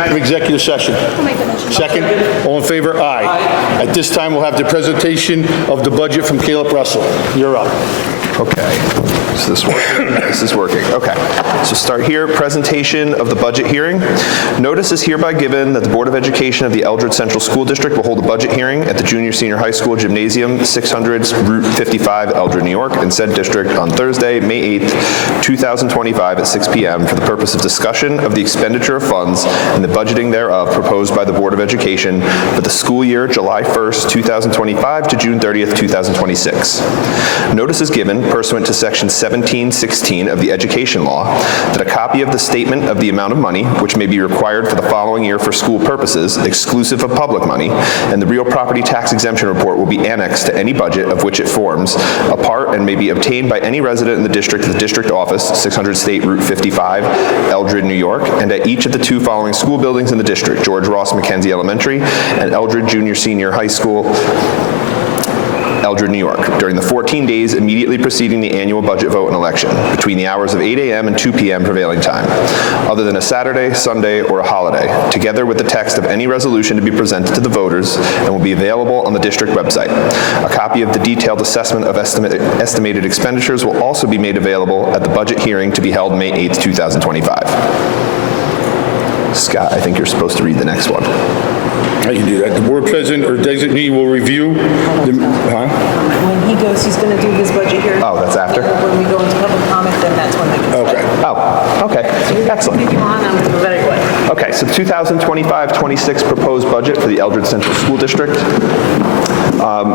of executive session. I'll make the motion. Second? All in favor? Aye. At this time, we'll have the presentation of the budget from Caleb Russell. You're up. Okay, is this working? This is working, okay. So start here, presentation of the budget hearing. Notice is hereby given that the Board of Education of the Eldred Central School District will hold a budget hearing at the Junior Senior High School Gymnasium, 600 Route 55, Eldred, New York, in said district on Thursday, May 8th, 2025 at 6 p.m. for the purpose of discussion of the expenditure of funds and the budgeting thereof proposed by the Board of Education for the school year July 1st, 2025 to June 30th, 2026. Notice is given pursuant to Section 1716 of the Education Law that a copy of the statement of the amount of money which may be required for the following year for school purposes, exclusive of public money, and the real property tax exemption report will be annexed to any budget of which it forms a part and may be obtained by any resident in the district of the district office, 600 State Route 55, Eldred, New York, and at each of the two following school buildings in the district, George Ross Mackenzie Elementary and Eldred Junior Senior High School, Eldred, New York, during the 14 days immediately preceding the annual budget vote and election, between the hours of 8 a.m. and 2 p.m. prevailing time, other than a Saturday, Sunday, or a holiday, together with the text of any resolution to be presented to the voters and will be available on the district website. A copy of the detailed assessment of estimated expenditures will also be made available at the budget hearing to be held May 8th, 2025. Scott, I think you're supposed to read the next one. I can do that. The board president or designee will review the, When he goes, he's going to do his budget here. Oh, that's after? When we go into public comment, then that's when they can say. Okay. Oh, okay, excellent. If you want, I'm very good. Okay, so 2025-26 proposed budget for the Eldred Central School District.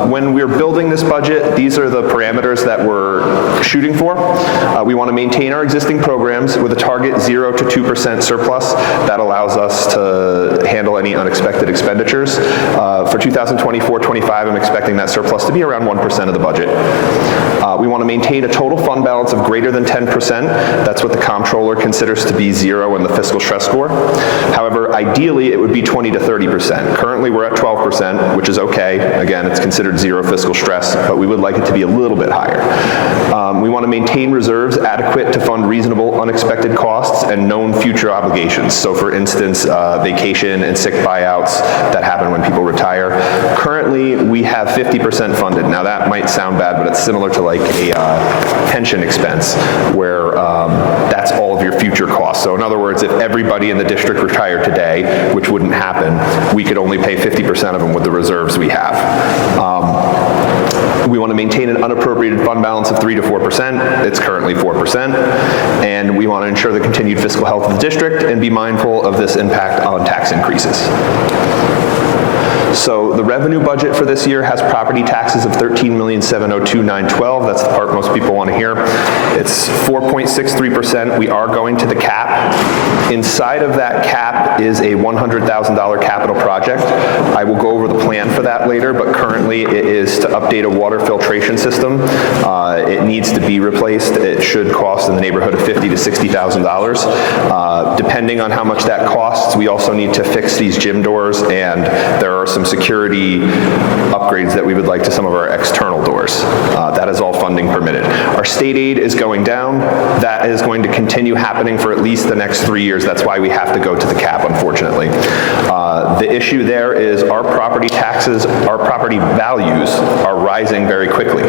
When we're building this budget, these are the parameters that we're shooting for. We want to maintain our existing programs with a target 0 to 2% surplus. That allows us to handle any unexpected expenditures. For 2024-25, I'm expecting that surplus to be around 1% of the budget. We want to maintain a total fund balance of greater than 10%. That's what the comptroller considers to be 0 in the fiscal stress score. However, ideally, it would be 20 to 30%. Currently, we're at 12%, which is okay. Again, it's considered 0 fiscal stress, but we would like it to be a little bit higher. We want to maintain reserves adequate to fund reasonable unexpected costs and known future obligations. So for instance, vacation and sick buyouts that happen when people retire. Currently, we have 50% funded. Now that might sound bad, but it's similar to like a pension expense where that's all of your future costs. So in other words, if everybody in the district retired today, which wouldn't happen, we could only pay 50% of them with the reserves we have. We want to maintain an unappropriated fund balance of 3 to 4%. It's currently 4%. And we want to ensure the continued fiscal health of the district and be mindful of this impact on tax increases. So the revenue budget for this year has property taxes of $13,702,912. That's the part most people want to hear. It's 4.63%. We are going to the cap. Inside of that cap is a $100,000 capital project. I will go over the plan for that later, but currently it is to update a water filtration system. It needs to be replaced. It should cost in the neighborhood of $50,000 to $60,000. Depending on how much that costs, we also need to fix these gym doors, and there are some security upgrades that we would like to some of our external doors. That is all funding permitted. Our state aid is going down. That is going to continue happening for at least the next 3 years. That's why we have to go to the cap, unfortunately. The issue there is our property taxes, our property values are rising very quickly.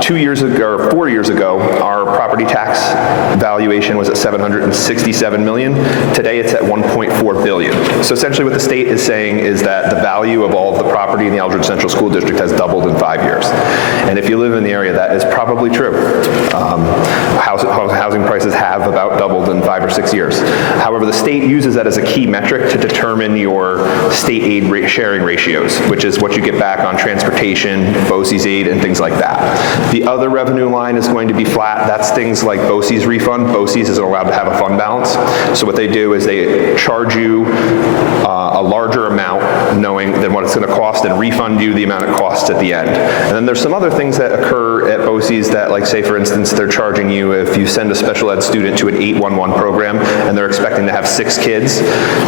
2 years ago, or 4 years ago, our property tax valuation was at $767 million. Today it's at $1.4 billion. So essentially what the state is saying is that the value of all of the property in the Eldred Central School District has doubled in 5 years. And if you live in the area, that is probably true. Housing prices have about doubled in 5 or 6 years. However, the state uses that as a key metric to determine your state aid sharing ratios, which is what you get back on transportation, BOCES aid, and things like that. The other revenue line is going to be flat. That's things like BOCES refund. BOCES isn't allowed to have a fund balance. So what they do is they charge you a larger amount knowing than what it's going to cost and refund you the amount it costs at the end. And then there's some other things that occur at BOCES that, like, say for instance, they're charging you if you send a special ed student to an 811 program and they're expecting to have 6 kids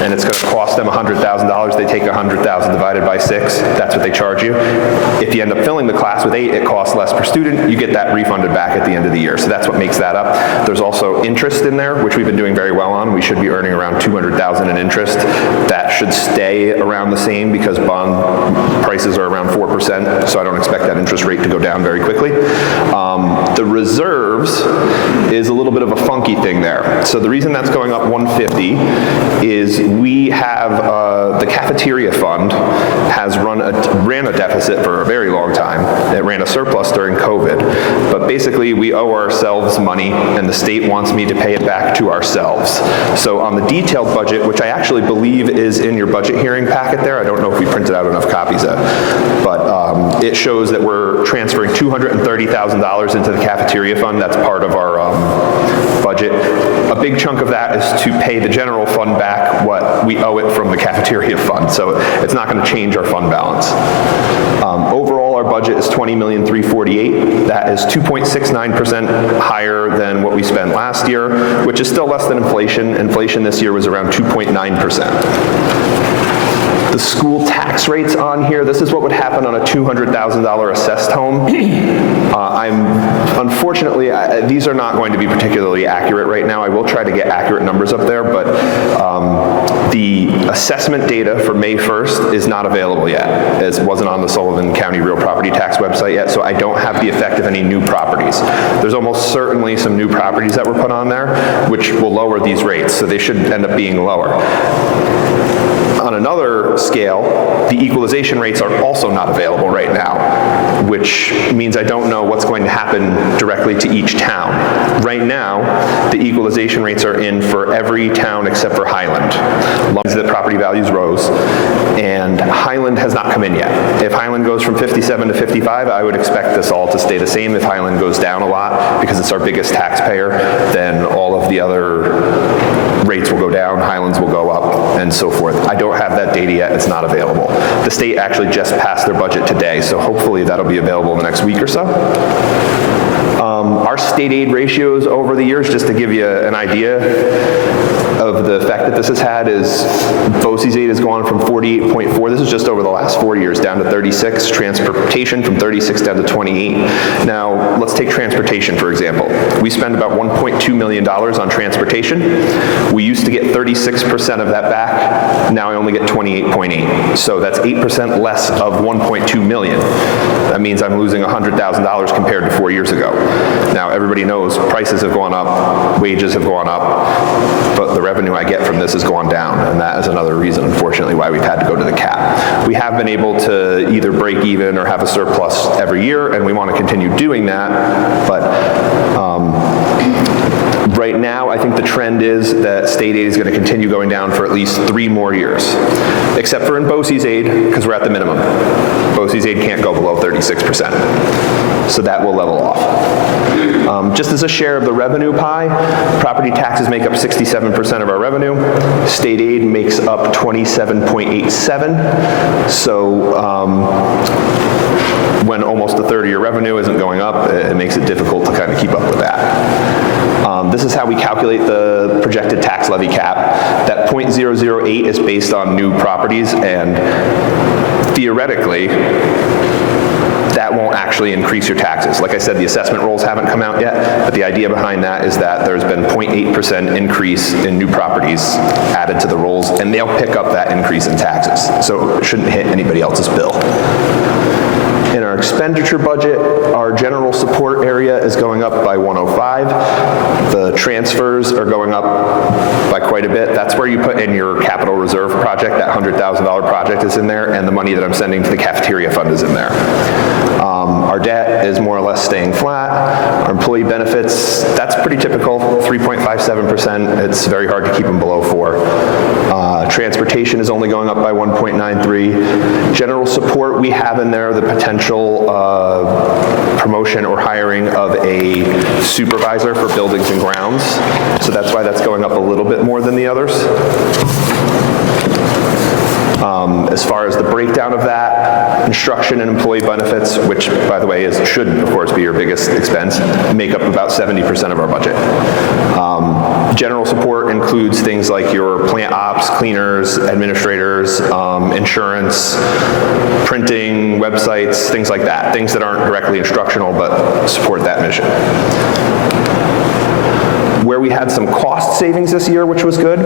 and it's going to cost them $100,000, they take $100,000 divided by 6, that's what they charge you. If you end up filling the class with 8, it costs less per student, you get that refunded back at the end of the year. So that's what makes that up. There's also interest in there, which we've been doing very well on. We should be earning around $200,000 in interest. That should stay around the same because bond prices are around 4%, so I don't expect that interest rate to go down very quickly. The reserves is a little bit of a funky thing there. So the reason that's going up 150 is we have the cafeteria fund has ran a deficit for a very long time. It ran a surplus during COVID, but basically we owe ourselves money and the state wants me to pay it back to ourselves. So on the detailed budget, which I actually believe is in your budget hearing packet there, I don't know if we printed out enough copies of it, but it shows that we're transferring $230,000 into the cafeteria fund. That's part of our budget. A big chunk of that is to pay the general fund back what we owe it from the cafeteria fund, so it's not going to change our fund balance. Overall, our budget is $20,348,000. That is 2.69% higher than what we spent last year, which is still less than inflation. Inflation this year was around 2.9%. The school tax rates on here, this is what would happen on a $200,000 assessed home. Unfortunately, these are not going to be particularly accurate right now. I will try to get accurate numbers up there, but the assessment data for May 1st is not available yet. It wasn't on the Sullivan County Real Property Tax website yet, so I don't have the effect of any new properties. There's almost certainly some new properties that were put on there, which will lower these rates, so they should end up being lower. On another scale, the equalization rates are also not available right now, which means I don't know what's going to happen directly to each town. Right now, the equalization rates are in for every town except for Highland, as long as the property values rose, and Highland has not come in yet. If Highland goes from 57 to 55, I would expect this all to stay the same. If Highland goes down a lot, because it's our biggest taxpayer, then all of the other rates will go down, Highlands will go up, and so forth. I don't have that data yet, it's not available. The state actually just passed their budget today, so hopefully that'll be available in the next week or so. Our state aid ratios over the years, just to give you an idea of the effect that this has had, is BOCES aid has gone from 48.4, this is just over the last 4 years, down to 36, transportation from 36 down to 28. Now, let's take transportation, for example. We spend about $1.2 million on transportation. We used to get 36% of that back, now I only get 28.8. So that's 8% less of 1.2 million. That means I'm losing $100,000 compared to 4 years ago. Now, everybody knows prices have gone up, wages have gone up, but the revenue I get from this has gone down, and that is another reason, unfortunately, why we've had to go to the cap. We have been able to either break even or have a surplus every year, and we want to continue doing that, but right now, I think the trend is that state aid is going to continue going down for at least 3 more years, except for in BOCES aid, because we're at the minimum. BOCES aid can't go below 36%, so that will level off. Just as a share of the revenue pie, property taxes make up 67% of our revenue. State aid makes up 27.87. So when almost a third of your revenue isn't going up, it makes it difficult to kind of keep up with that. This is how we calculate the projected tax levy cap. That .008 is based on new properties, and theoretically, that won't actually increase your taxes. Like I said, the assessment rolls haven't come out yet, but the idea behind that is that there's been 0.8% increase in new properties added to the rolls, and they'll pick up that increase in taxes. So it shouldn't hit anybody else's bill. In our expenditure budget, our general support area is going up by 105. The transfers are going up by quite a bit. That's where you put in your capital reserve project. That $100,000 project is in there, and the money that I'm sending to the cafeteria fund is in there. Our debt is more or less staying flat. Our employee benefits, that's pretty typical, 3.57%. It's very hard to keep them below 4. Transportation is only going up by 1.93. General support, we have in there the potential promotion or hiring of a supervisor for buildings and grounds. So that's why that's going up a little bit more than the others. As far as the breakdown of that, instruction and employee benefits, which, by the way, should, of course, be your biggest expense, make up about 70% of our budget. General support includes things like your plant ops, cleaners, administrators, insurance, printing, websites, things like that. Things that aren't directly instructional but support that mission. Where we had some cost savings this year, which was good,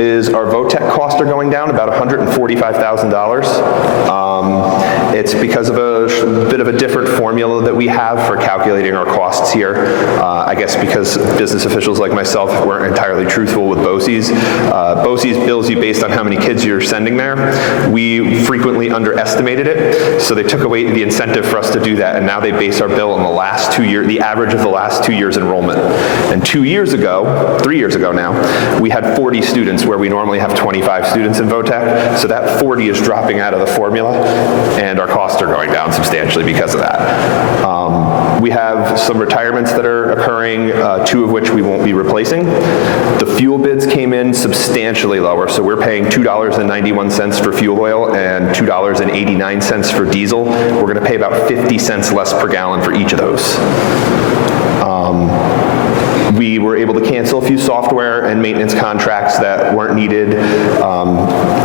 is our VOTEC costs are going down about $145,000. It's because of a bit of a different formula that we have for calculating our costs here. I guess because business officials like myself weren't entirely truthful with BOCES. BOCES bills you based on how many kids you're sending there. We frequently underestimated it, so they took away the incentive for us to do that, and now they base our bill on the last 2 years, the average of the last 2 years enrollment. And 3 years ago now, we had 40 students where we normally have 25 students in VOTEC, so that 40 is dropping out of the formula, and our costs are going down substantially because of that. We have some retirements that are occurring, 2 of which we won't be replacing. The fuel bids came in substantially lower, so we're paying $2.91 for fuel oil and $2.89 for diesel. We're going to pay about 50 cents less per gallon for each of those. We were able to cancel a few software and maintenance contracts that weren't needed,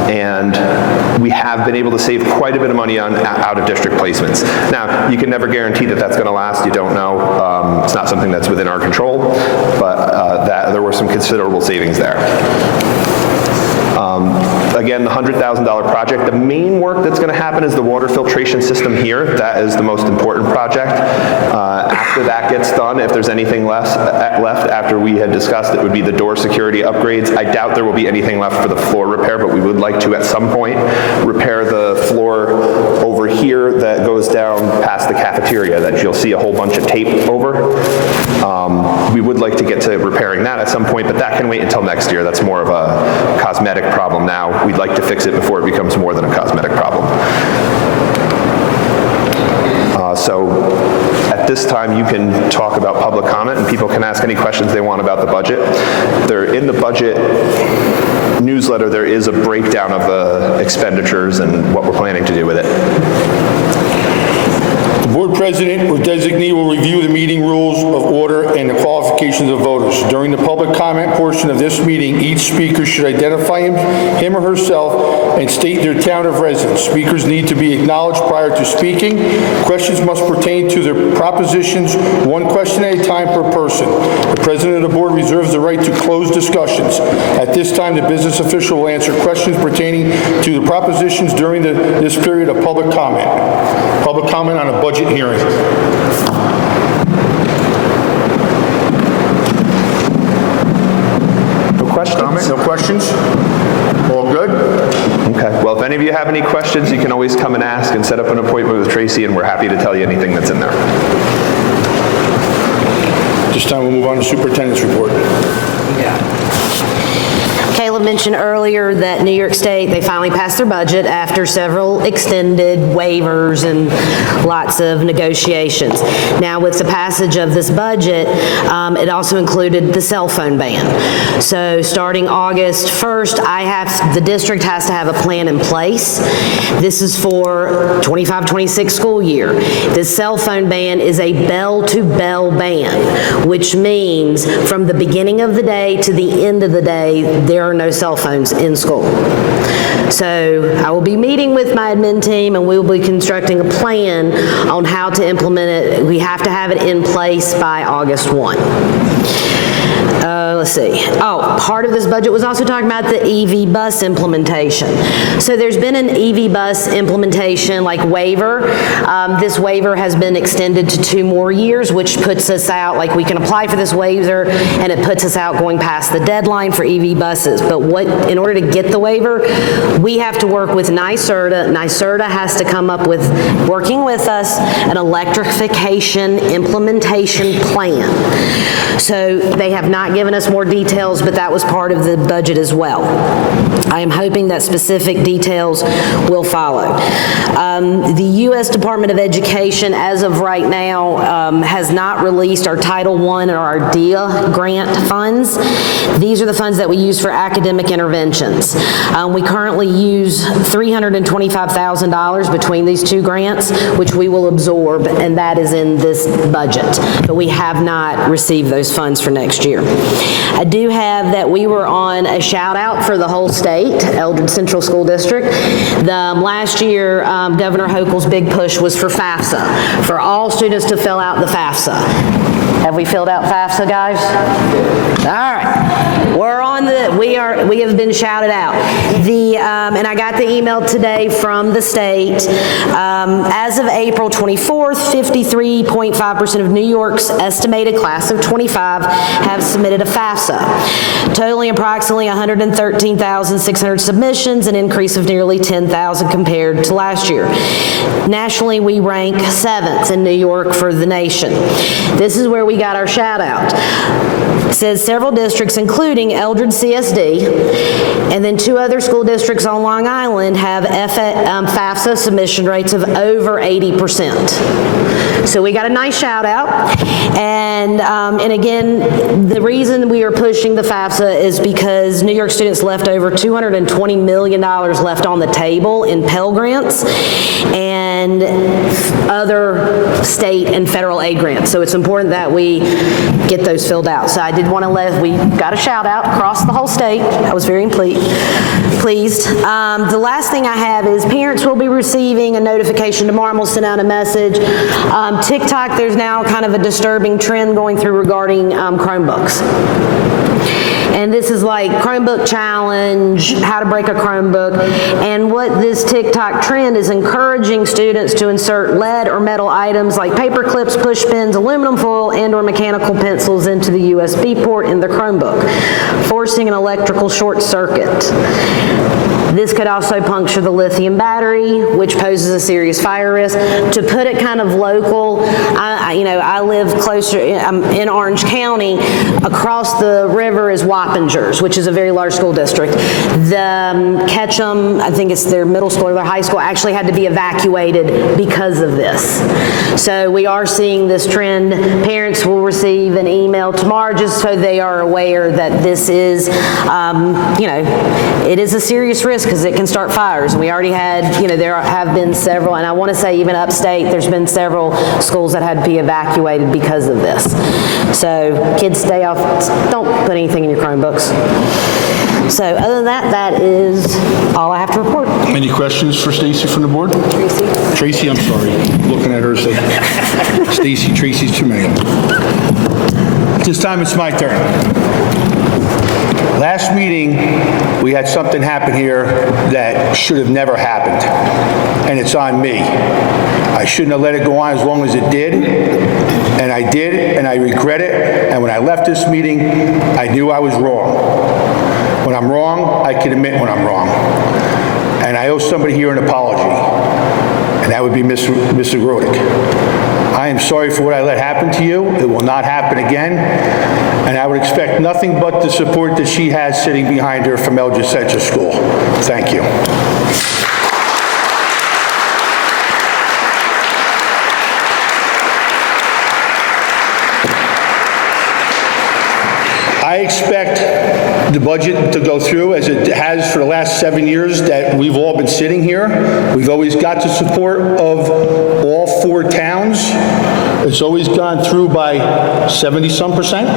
and we have been able to save quite a bit of money on out-of-district placements. Now, you can never guarantee that that's going to last. You don't know. It's not something that's within our control, but there were some considerable savings there. Again, the $100,000 project. The main work that's going to happen is the water filtration system here. That is the most important project. After that gets done, if there's anything left after we had discussed, it would be the door security upgrades. I doubt there will be anything left for the floor repair, but we would like to, at some point, repair the floor over here that goes down past the cafeteria that you'll see a whole bunch of tape over. We would like to get to repairing that at some point, but that can wait until next year. That's more of a cosmetic problem now. We'd like to fix it before it becomes more than a cosmetic problem. So at this time, you can talk about public comment, and people can ask any questions they want about the budget. In the budget newsletter, there is a breakdown of the expenditures and what we're planning to do with it. The board president or designee will review the meeting rules of order and the qualifications of voters. During the public comment portion of this meeting, each speaker should identify him or herself and state their town of residence. Speakers need to be acknowledged prior to speaking. Questions must pertain to their propositions, one question at a time per person. The president of the board reserves the right to close discussions. At this time, the business official will answer questions pertaining to the propositions during this period of public comment. Public comment on a budget hearing. No questions? Comment? No questions? All good? Okay. Well, if any of you have any questions, you can always come and ask and set up an appointment with Tracy, and we're happy to tell you anything that's in there. This time we'll move on to superintendent's report. Caleb mentioned earlier that New York State, they finally passed their budget after several extended waivers and lots of negotiations. Now, with the passage of this budget, it also included the cell phone ban. So starting August 1st, the district has to have a plan in place. This is for 25-26 school year. This cell phone ban is a bell-to-bell ban, which means from the beginning of the day to the end of the day, there are no cell phones in school. So I will be meeting with my admin team, and we will be constructing a plan on how to implement it. We have to have it in place by August 1. Let's see. Oh, part of this budget was also talking about the EV bus implementation. So there's been an EV bus implementation like waiver. This waiver has been extended to 2 more years, which puts us out, like we can apply for this waiver, and it puts us out going past the deadline for EV buses. But in order to get the waiver, we have to work with NYSERDA. NYSERDA has to come up with, working with us, an electrification implementation plan. So they have not given us more details, but that was part of the budget as well. I am hoping that specific details will follow. The U.S. Department of Education, as of right now, has not released our Title I or our DEA grant funds. These are the funds that we use for academic interventions. We currently use $325,000 between these two grants, which we will absorb, and that is in this budget. But we have not received those funds for next year. I do have that we were on a shout out for the whole state, Eldred Central School District. Last year, Governor Hochul's big push was for FAFSA, for all students to fill out the FAFSA. Have we filled out FAFSA, guys? All right. We're on we have been shouted out. And I got the email today from the state. As of April 24th, 53.5% of New York's estimated class of 25 have submitted a FAFSA, totaling approximately 113,600 submissions, an increase of nearly 10,000 compared to last year. Nationally, we rank 7th in New York for the nation. This is where we got our shout out. It says several districts, including Eldred CSD, and then 2 other school districts on Long Island have FAFSA submission rates of over 80%. So we got a nice shout out. And again, the reason we are pushing the FAFSA is because New York students left over $220 million left on the table in Pell Grants and other state and federal aid grants. So it's important that we get those filled out. So I did want to we got a shout out across the whole state. I was very pleased. The last thing I have is parents will be receiving a notification tomorrow. We'll send out a message. TikTok, there's now kind of a disturbing trend going through regarding Chromebooks. And this is like Chromebook challenge, how to break a Chromebook. And what this TikTok trend is encouraging students to insert lead or metal items like paper clips, push pins, aluminum foil, and or mechanical pencils into the USB port in the Chromebook, forcing an electrical short circuit. This could also puncture the lithium battery, which poses a serious fire risk. To put it kind of local, I live closer, I'm in Orange County. Across the river is Wappingers, which is a very large school district. The Ketchum, I think it's their middle school or their high school, actually had to be evacuated because of this. So we are seeing this trend. Parents will receive an email tomorrow just so they are aware that this is, it is a serious risk because it can start fires. And we already had, there have been several, and I want to say even upstate, there's been several schools that had to be evacuated because of this. So kids stay off, don't put anything in your Chromebooks. So other than that, that is all I have to report. Any questions for Stacy from the board? Tracy, I'm sorry. Looking at her saying, Stacy, Tracy's too many. This time it's my turn. Last meeting, we had something happen here that should have never happened, and it's on me. I shouldn't have let it go on as long as it did, and I did, and I regret it, and when I left this meeting, I knew I was wrong. When I'm wrong, I can admit when I'm wrong. And I owe somebody here an apology, and that would be Mr. Grodick. I am sorry for what I let happen to you. It will not happen again. And I would expect nothing but the support that she has sitting behind her from Eldred Central School. Thank you. I expect the budget to go through as it has for the last 7 years that we've all been sitting here. We've always got the support of all 4 towns. It's always gone through by 70-some%?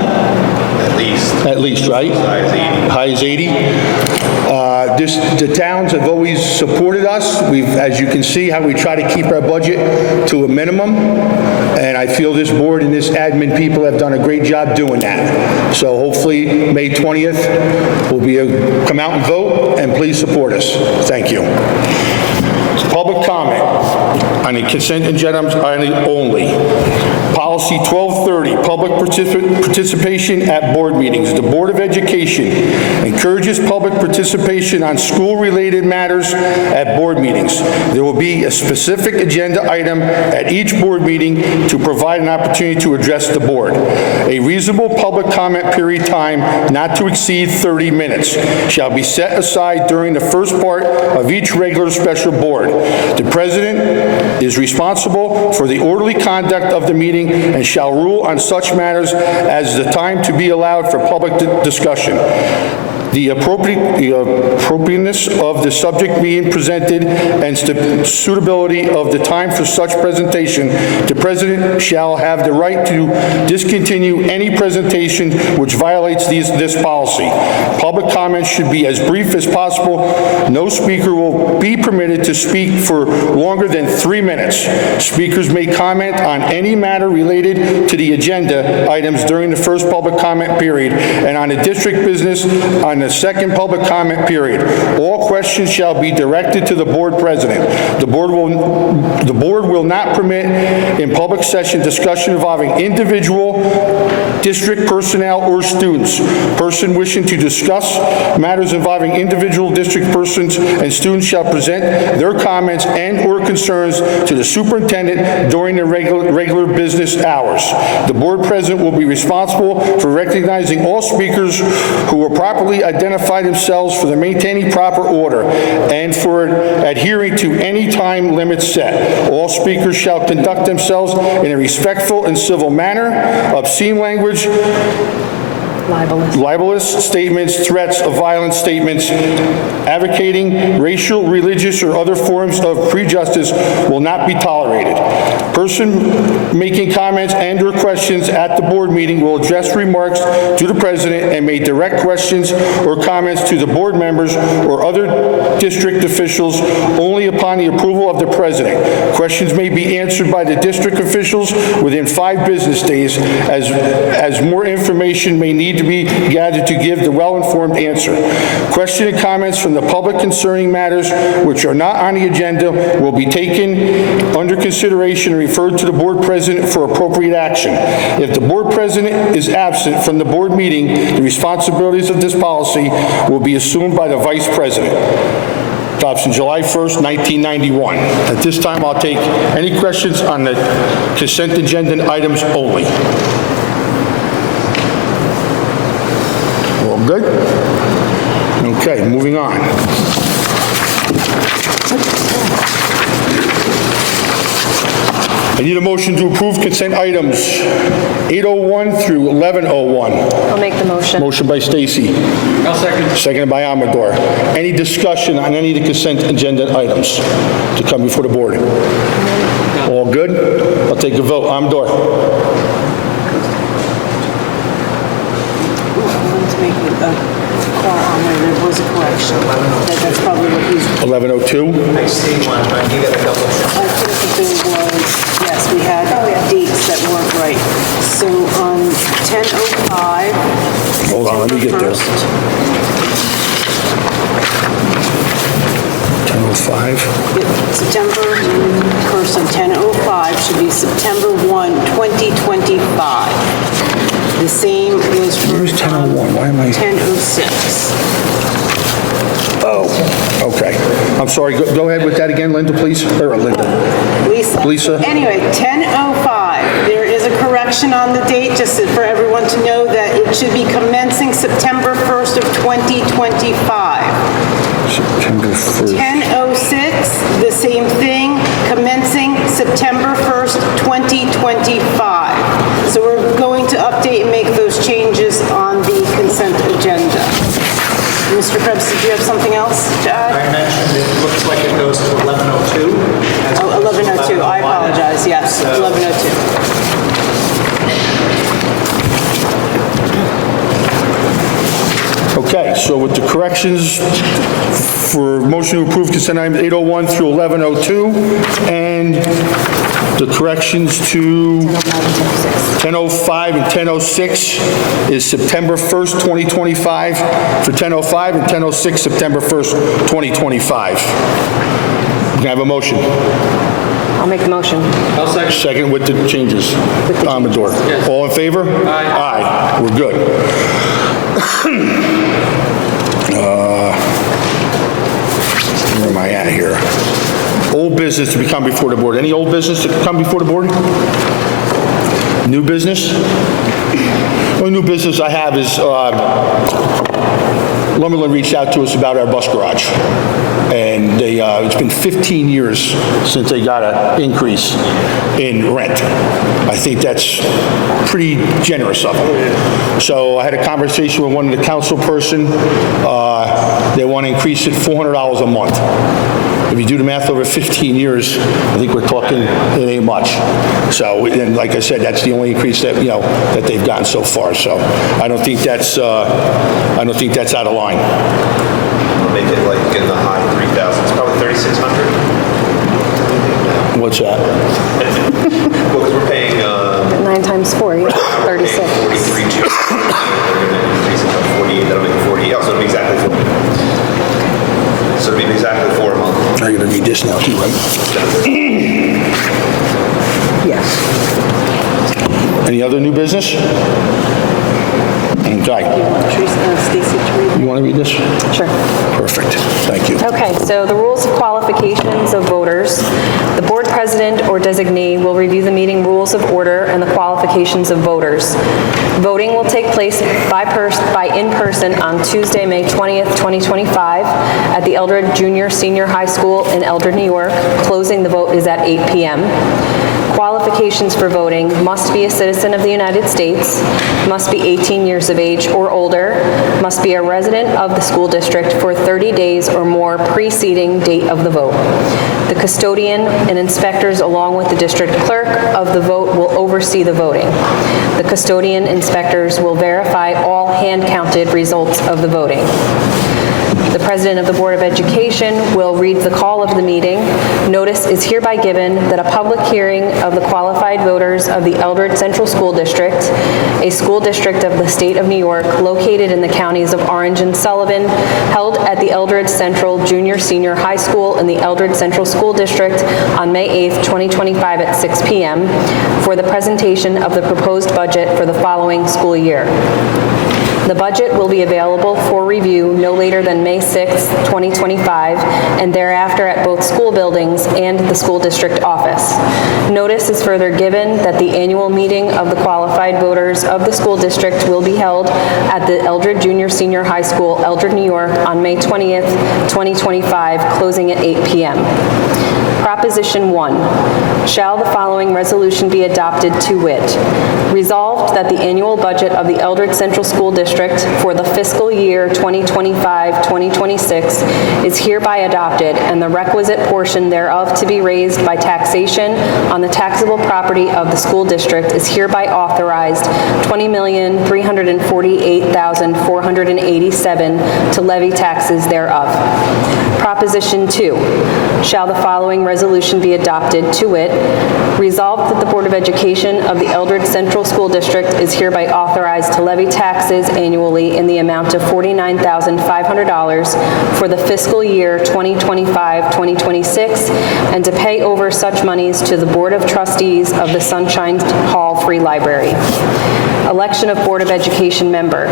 At least, right? High as 80. The towns have always supported us. As you can see, how we try to keep our budget to a minimum. And I feel this board and this admin people have done a great job doing that. So hopefully, May 20th, will come out and vote, and please support us. Thank you. Public comment on the consent agenda only. Policy Policy 1230, public participation at board meetings. The Board of Education encourages public participation on school-related matters at board meetings. There will be a specific agenda item at each board meeting to provide an opportunity to address the board. A reasonable public comment period time not to exceed 30 minutes shall be set aside during the first part of each regular special board. The president is responsible for the orderly conduct of the meeting and shall rule on such matters as the time to be allowed for public discussion. The appropriateness of the subject being presented and suitability of the time for such presentation, the president shall have the right to discontinue any presentation which violates this policy. Public comments should be as brief as possible. No speaker will be permitted to speak for longer than 3 minutes. Speakers may comment on any matter related to the agenda items during the first public comment period and on the district business on the second public comment period. All questions shall be directed to the board president. The board will not permit in public session discussion involving individual district personnel or students. Person wishing to discuss matters involving individual district persons and students shall present their comments and or concerns to the superintendent during the regular business hours. The board president will be responsible for recognizing all speakers who will properly identify themselves, for the maintaining proper order, and for adhering to any time limits set. All speakers shall conduct themselves in a respectful and civil manner. Obscene language, libelous statements, threats of violent statements, advocating racial, religious, or other forms of prejudice will not be tolerated. Person making comments and or questions at the board meeting will address remarks to the president and may direct questions or comments to the board members or other district officials only upon the approval of the president. Questions may be answered by the district officials within 5 business days as more information may need to be gathered to give the well-informed answer. Question and comments from the public concerning matters which are not on the agenda will be taken under consideration and referred to the board president for appropriate action. If the board president is absent from the board meeting, the responsibilities of this policy will be assumed by the vice president. Adoption July 1st, 1991. At this time, I'll take any questions on the consent agenda items only. All good? Okay, moving on. I need a motion to approve consent items 801 through 1101. I'll make the motion. Motion by Stacy. I'll second. Seconded by Amador. Any discussion on any of the consent agenda items to come before the board? All good? I'll take a vote. Amador. I wanted to make a call on there was a correction. That's probably what he's, 1102. I see one, but you got a couple. I think that there was, yes, we had dates that weren't right. So on 10:05. Hold on, let me get there. 10:05. September 1st on 10:05 should be September 1, 2025. The same was for Where's 10:01? Why am I? 10:06. Oh, okay. I'm sorry. Go ahead with that again, Linda, please. Or Linda. Lisa. Anyway, 10:05. There is a correction on the date, just for everyone to know that it should be commencing September 1st of 2025. September 1st. 10:06, the same thing, commencing September 1st, 2025. So we're going to update and make those changes on the consent agenda. Mr. Krebs, did you have something else to add? I mentioned it looks like it goes to 1102. Oh, 11:02, I apologize, yes, 11:02. Okay, so with the corrections for motion to approve consent items 801 through 1102, and the corrections to 10:05 and 10:06 is September 1st, 2025 for 10:05 and 10:06 September 1st, 2025. Can I have a motion? I'll make the motion. I'll second. Second with the changes. Amador. Yes. All in favor? Aye. Aye, we're good. Where am I at here? Old business to become before the board. Any old business to come before the board? New business? Only new business I have is Lumberland reached out to us about our bus garage. And they, it's been 15 years since they got an increase in rent. I think that's pretty generous of them. So I had a conversation with one of the council person. They want to increase it $400 a month. If you do the math over 15 years, I think we're talking, it ain't much. So, and like I said, that's the only increase that, that they've gotten so far. So I don't think that's out of line. Make it like in the high 3,000s, it's probably 3,600. What's that? Well, because we're paying 9 times 4, yeah, 36. 43.2. We're going to increase it to 48, that'll make it 48. Also, it'll be exactly 4. So it'll be exactly 4 a month. I'm going to need this now too, right? Yes. Any other new business? Okay. Stacy to read. You want to read this? Sure. Perfect. Thank you. Okay, so the rules of qualifications of voters. The board president or designee will review the meeting rules of order and the qualifications of voters. Voting will take place by in-person on Tuesday, May 20th, 2025 at the Eldred Junior Senior High School in Eldred, New York. Closing the vote is at 8 p.m. Qualifications for voting: must be a citizen of the United States, must be 18 years of age or older, must be a resident of the school district for 30 days or more preceding date of the vote. The custodian and inspectors, along with the district clerk of the vote, will oversee the voting. The custodian inspectors will verify all hand-counted results of the voting. The President of the Board of Education will read the call of the meeting. Notice is hereby given that a public hearing of the qualified voters of the Eldred Central School District, a school district of the state of New York located in the counties of Orange and Sullivan, held at the Eldred Central Junior Senior High School in the Eldred Central School District on May 8th, 2025 at 6 p.m. for the presentation of the proposed budget for the following school year. The budget will be available for review no later than May 6, 2025, and thereafter at both school buildings and the school district office. Notice is further given that the annual meeting of the qualified voters of the school district will be held at the Eldred Junior Senior High School, Eldred, New York, on May 20th, 2025, closing at 8 p.m. Proposition 1, shall the following resolution be adopted to wit? Resolved that the annual budget of the Eldred Central School District for the fiscal year 2025-2026 is hereby adopted and the requisite portion thereof to be raised by taxation on the taxable property of the school district is hereby authorized $20,348,487 to levy taxes thereof. Proposition 2, shall the following resolution be adopted to wit? Resolved that the Board of Education of the Eldred Central School District is hereby authorized to levy taxes annually in the amount of $49,500 for the fiscal year 2025-2026 and to pay over such monies to the Board of Trustees of the Sunshine Hall Free Library. Election of Board of Education member.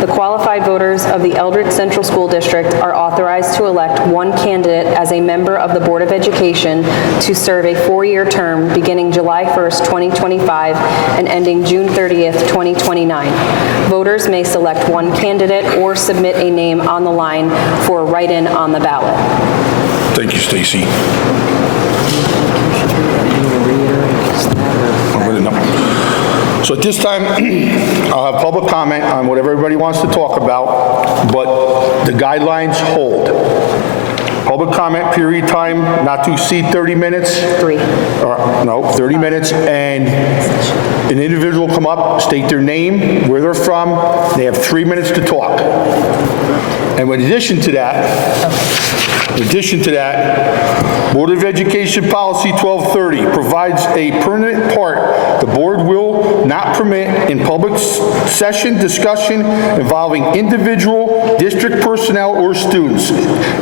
The qualified voters of the Eldred Central School District are authorized to elect one candidate as a member of the Board of Education to serve a 4-year term beginning July 1st, 2025 and ending June 30th, 2029. Voters may select one candidate or submit a name on the line for a write-in on the ballot. Thank you, Stacy. So at this time, I'll have public comment on whatever everybody wants to talk about, but the guidelines hold. Public comment period time, not to exceed 30 minutes. 3. No, 30 minutes, and an individual will come up, state their name, where they're from, they have 3 minutes to talk. And in addition to that, Board of Education Policy 1230 provides a permanent part. The board will not permit in public session discussion involving individual district personnel or students.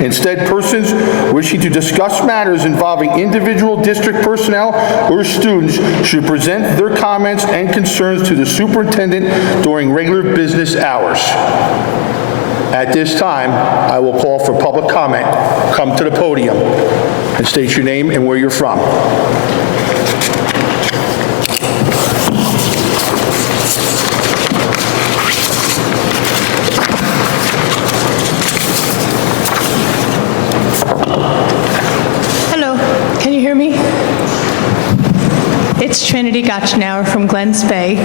Instead, persons wishing to discuss matters involving individual district personnel or students should present their comments and concerns to the superintendent during regular business hours. At this time, I will call for public comment. Come to the podium and state your name and where you're from. Hello, can you hear me? It's Trinity Gotchnauer from Glens Bay.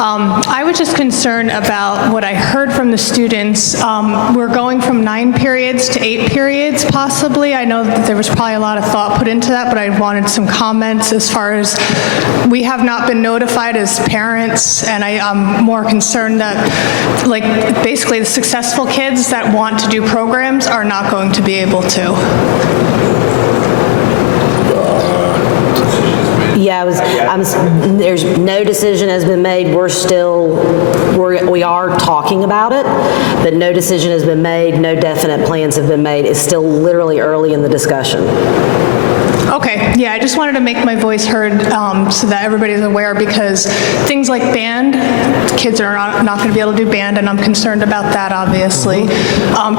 I was just concerned about what I heard from the students. We're going from 9 periods to 8 periods, possibly. I know that there was probably a lot of thought put into that, but I wanted some comments as far as we have not been notified as parents, and I'm more concerned that, like, basically the successful kids that want to do programs are not going to be able to. Yeah, there's no decision has been made. We are talking about it, but no decision has been made. No definite plans have been made. It's still literally early in the discussion. Okay, yeah, I just wanted to make my voice heard so that everybody's aware, because things like band, kids are not going to be able to do band, and I'm concerned about that, obviously.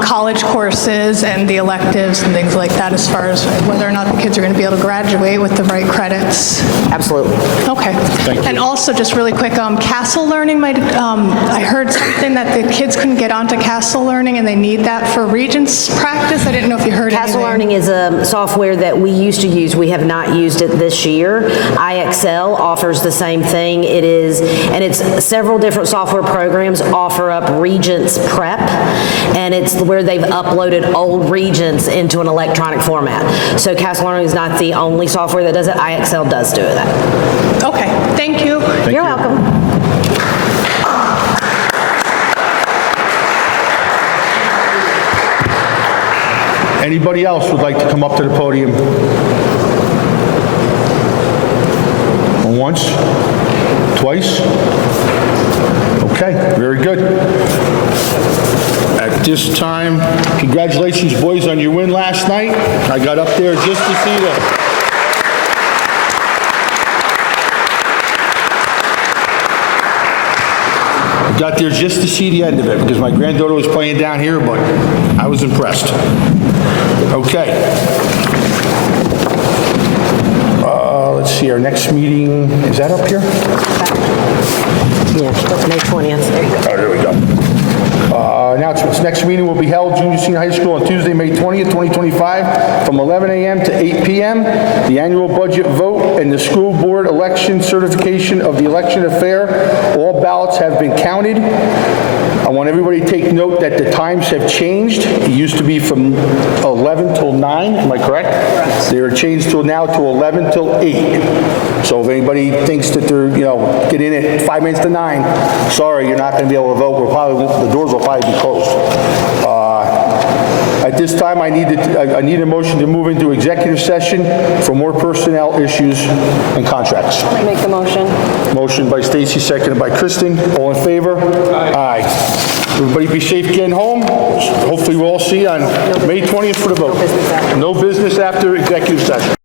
College courses and the electives and things like that, as far as whether or not the kids are going to be able to graduate with the right credits. Absolutely. Okay. Thank you. And also, just really quick, Castle Learning, I heard something that the kids couldn't get onto Castle Learning and they need that for Regents practice. I didn't know if you heard Castle anything. Learning is a software that we used to use. We have not used it this year. IXL offers the same thing. It is, and it's several different software programs offer up Regents Prep, and it's where they've uploaded old Regents into an electronic format. So Castle Learning is not the only software that does it. IXL does do that. Okay, thank you. You're welcome. Anybody else would like to come up to the podium? Once? Twice? Okay, very good. At this time, congratulations, boys, on your win last night. I got up there just to see them. Got there just to see the end of it because my granddaughter was playing down here, but I was impressed. Okay. Let's see, our next meeting, is that up here? Yeah, that's May 20th. There you go. Oh, there we go. Announcements. Next meeting will be held Junior Senior High School on Tuesday, May 20th, 2025, from 11 a.m. to 8 p.m. The annual budget vote and the school board election certification of the election affair. All ballots have been counted. I want everybody to take note that the times have changed. It used to be from 11 till 9, am I correct? Correct. They were changed till now to 11 till 8. So if anybody thinks that they're, get in at 5 minutes to 9, sorry, you're not going to be able to vote. The doors will probably be closed. At this time, I need a motion to move into executive session for more personnel issues and contracts. I'll make the motion. Motion by Stacy, seconded by Kristen. All in favor? Aye. Everybody be safe getting home. Hopefully we'll all see you on May 20th for the vote. No business after executive session.